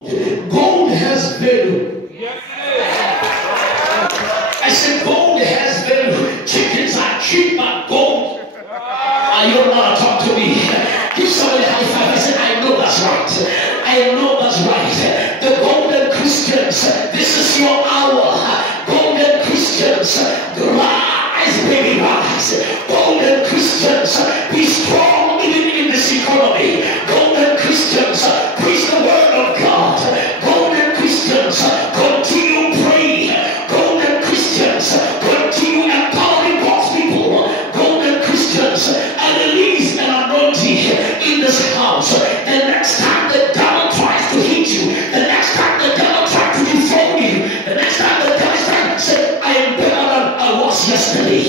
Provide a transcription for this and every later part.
Gold has value. I said gold has value. Chickens are cheap, but gold. You don't want to talk to me. Give somebody a high five. I said, I know that's right. I know that's right. The golden Christians, this is your hour. Golden Christians, rise, baby, rise. Golden Christians, be strong even in this economy. Golden Christians, preach the word of God. Golden Christians, continue praying. Golden Christians, continue empowering God's people. Golden Christians, and release an anointing in this house. The next time the devil tries to hit you, the next time the devil tries to dethrone you, the next time the devil tries to say, I am better than I was yesterday.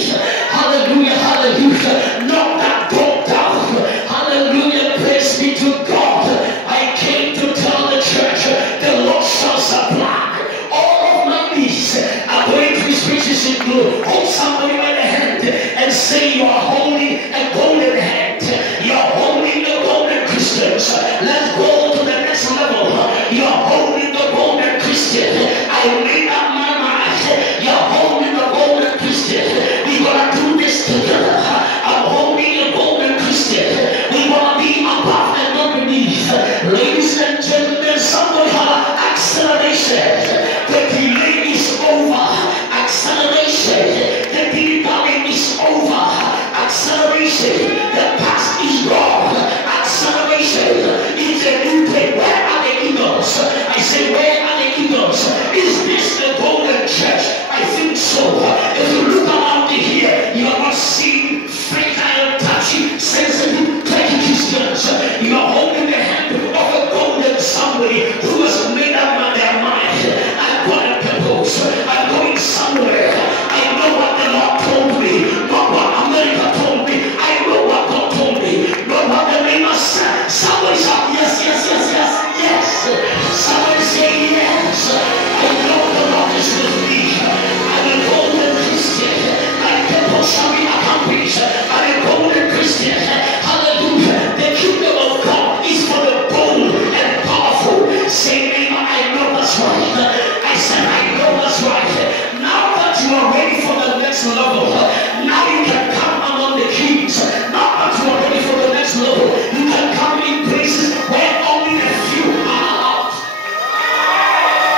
Hallelujah, hallelujah. Knock that door down. Hallelujah, praise be to God. I came to tell the church, the Lord shall supply all of my needs according to his riches in glory. Hold somebody by the hand and say, you are holding a golden hand. You are holding the golden Christians. Let's go to the next level. You are holding the golden Christian. I made up my mind. You are holding the golden Christian. We're gonna do this together. I'm holding a golden Christian. We wanna be above and not beneath. Ladies and gentlemen, somebody have acceleration. The delay is over. Acceleration. The delay is over. Acceleration. The past is gone. Acceleration. It's a new day. Where are the eagles? I say, where are the eagles? Is this the golden church? I think so. If you look around here, you are not seeing fragile, touchy, sensitive, petty Christians. You are holding the hand of a golden somebody who has made up their mind. I'm going to propose. I'm going somewhere. I know what the Lord told me. Not what America told me. I know what God told me. Not what the neighbor said. Somebody shout, yes, yes, yes, yes, yes. Somebody say yes. I know the Lord is with me. I'm a golden Christian. My people shall be accomplished. I'm a golden Christian. Hallelujah. The kingdom of God is for the bold and powerful. Say, neighbor, I know that's right. I said, I know that's right. Now that you are ready for the next level, now you can come among the kings. Now that you are ready for the next level, you can come in places where only a few are allowed.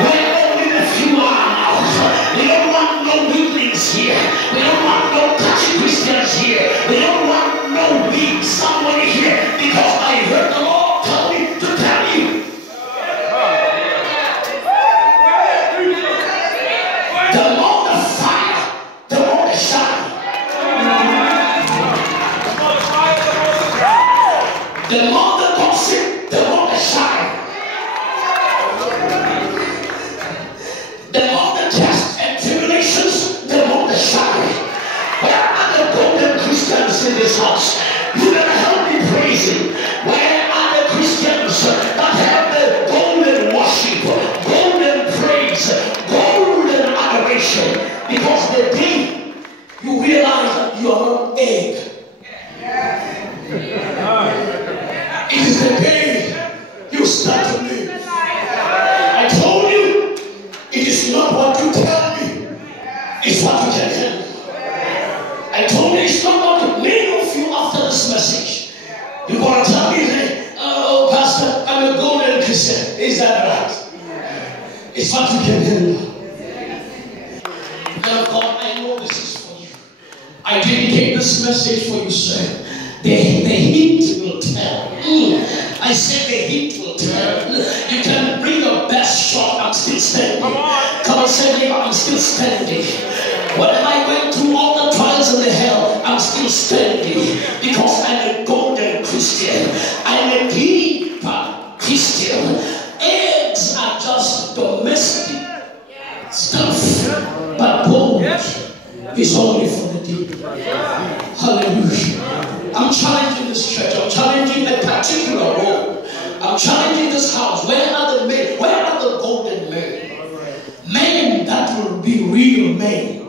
Where only a few are allowed. We don't want no weaklings here. We don't want no touchy Christians here. We don't want no weak somebody here, because I heard the Lord tell me to tell you. The more the fire, the more the shine. The more the gossip, the more the shine. The more the tests and tribulations, the more the shine. Where are the golden Christians in this house? You better help me praise him. Where are the Christians that have the golden worship, golden praise, golden adoration? Because the day you realize that you are not egg, it is the day you start to live. I told you, it is not what you tell me, it's what you can tell. I told you it's not what many of you after this message. You want to tell me, oh, Pastor, I'm a golden Christian. Is that right? It's what you can handle. Now, God, I know this is for you. I dedicate this message for you, sir. The heat will tell. I said the heat will tell. You can bring your best shot. I'm still standing. Come on, say, neighbor, I'm still standing. When am I going through all the trials and the hell? I'm still standing because I'm a golden Christian. I'm a deeper Christian. Eggs are just domestic stuff, but gold is only for the deep. Hallelujah. I'm challenging this church. I'm challenging a particular role. I'm challenging this house. Where are the men? Where are the golden men? Men that will be real men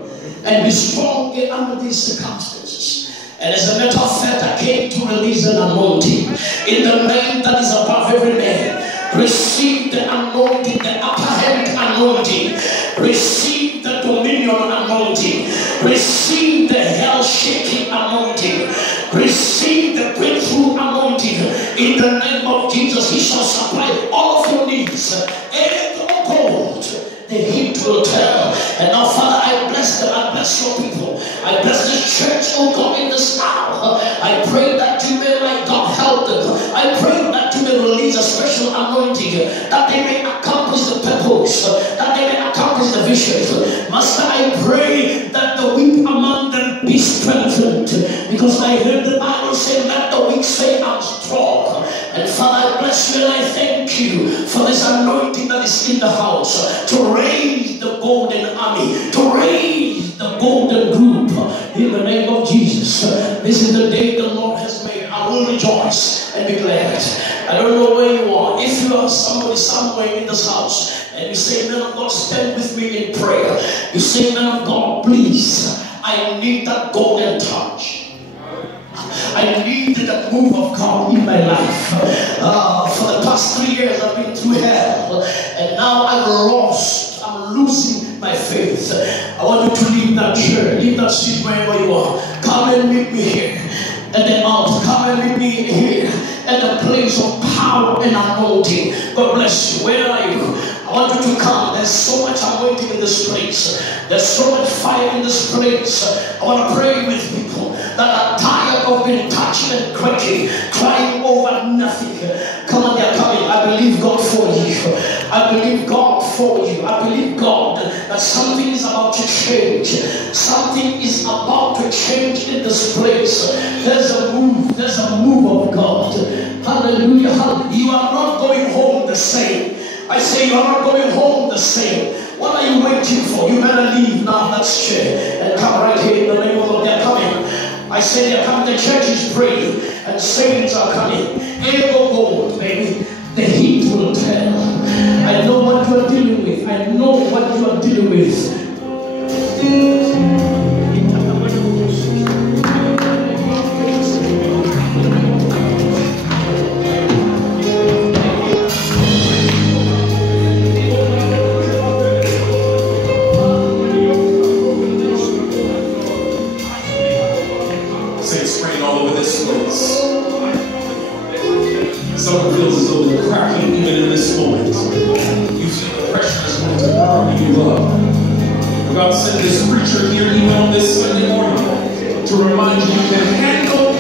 and be strong under these circumstances. And as a matter of fact, I came to release an anointing in the name that is above every name. Receive the the anointing, the upper hand anointing. Receive the dominion anointing. Receive the hell-shaking anointing. Receive the breakthrough anointing. In the name of Jesus, He shall supply all of your needs. And gold, the heat will tell. And now, Father, I bless them. I bless your people. I bless this church, oh God, in this hour. I pray that you may, my God, help them. I pray that you may release a special anointing, that they may accomplish the purpose, that they may accomplish the vision. Master, I pray that the weak among them be strengthened, because I heard the Bible say, let the weak say, I'm strong. And Father, I bless you and I thank you for this anointing that is in the house, to raise the golden army, to raise the golden group, in the name of Jesus. This is the day the Lord has made. I will rejoice and be glad. I don't know where you are. If you are somebody somewhere in this house and you say, man of God, stand with me in prayer. You say, man of God, please, I need that golden touch. I needed a move of God in my life. For the past 3 years I've been through hell, and now I'm losing my faith. I want you to leave that chair, leave that seat wherever you are. Come and meet me here at the altar. Come and meet me here at the place of power and anointing. God bless you. Where are you? I want you to come. There's so much anointing in this place. There's so much fire in this place. I want to pray with people that are tired of being touched and cracking, crying over nothing. Come on, they're coming. I believe God for you. I believe God for you. I believe God that something is about to change. Something is about to change in this place. There's a move. There's a move of God. Hallelujah. You are not going home the same. I say you are not going home the same. What are you waiting for? You better leave now that chair and come right here in the name of God. They're coming. I say they're coming. The church is praying and saints are coming. Ego gold, baby. The heat will tell. I know what you are dealing with. I know what you are dealing with. Someone feels as though they're cracking even in this moment. You feel the pressure is going to burn you up. God sent this preacher here even on this Sunday morning to remind you can handle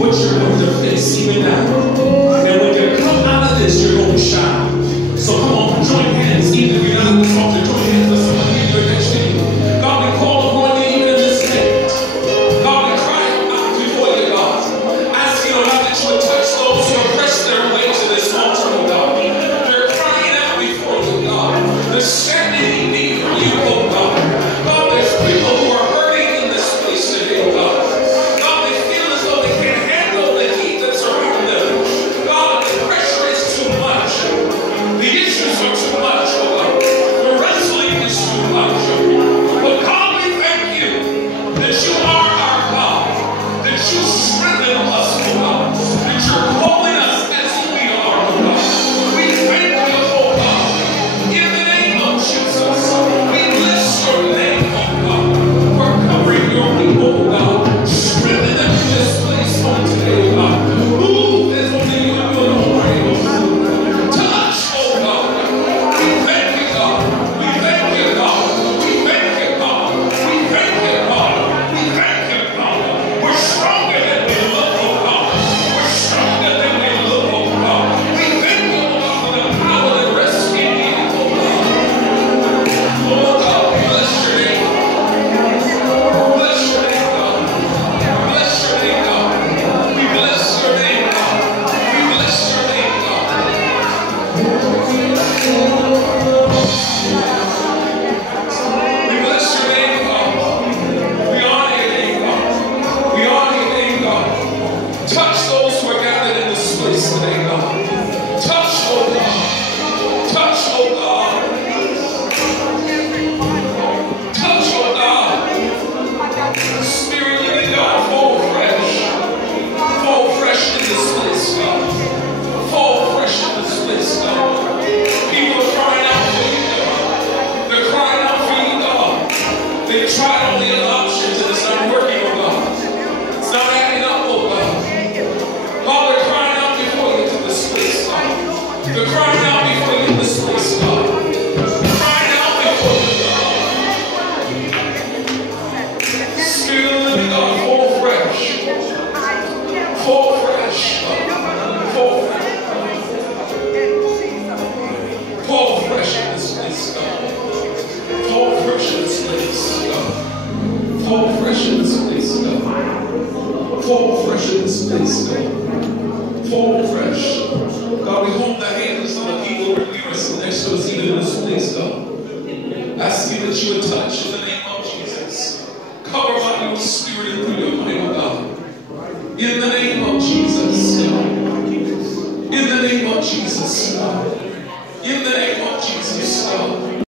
what you're going to face even now. And when you come out of this, you're going to shine. So come on, join hands. Even if you're not in this altar, join hands. Let someone give you a next to you. God, we call upon you even in this day. God, we cry out before you, God. Asking, oh God, that you would touch those who are pressed their way to this altar, oh God. They're crying out before you, God. They're standing in need of you, oh God. God, there's people who are hurting in this place today, oh God. God, they feel as though they can't handle the heat that's around them. God, the pressure is too much. The issues are too much, oh God. The wrestling is too much. But God, we thank you that you are our God, that you strengthen us, oh God, that you're calling us as who we are, oh God. We thank you, oh God, in the name of Jesus. We bless your name, oh God, for covering your people, oh God. Strengthen them in this place on today, oh God. Move as only you will, oh God. Touch, oh God. We thank you, God. We thank you, God. We thank you, God. We thank you, God. We thank you, God. We're stronger than we look, oh God. We're stronger than we look, oh God. We thank you, oh God, for the power that rests in you, oh God. Oh God, we bless your name. Bless your name, God. Bless your name, God. We bless your name, God. We bless your name, God. We bless your name, God. We honor your name, God. We honor your name, God. Touch those who are gathered in this place today, God. Touch, oh God. Touch, oh God. Touch, oh God. Spirit of the God, fall fresh. Fall fresh in this place, God. Fall fresh in this place, God. out before you in this place, God. Cry out before you, God. Spirit of the living God, fall fresh. Fall fresh, God. Fall fresh. Fall fresh in this place, God. Fall fresh in this place, God. Fall fresh in this place, God. Fall fresh in this place, God. Fall fresh. God, we hold the hands of the people who are next to us even in this place, God. Asking that you would touch in the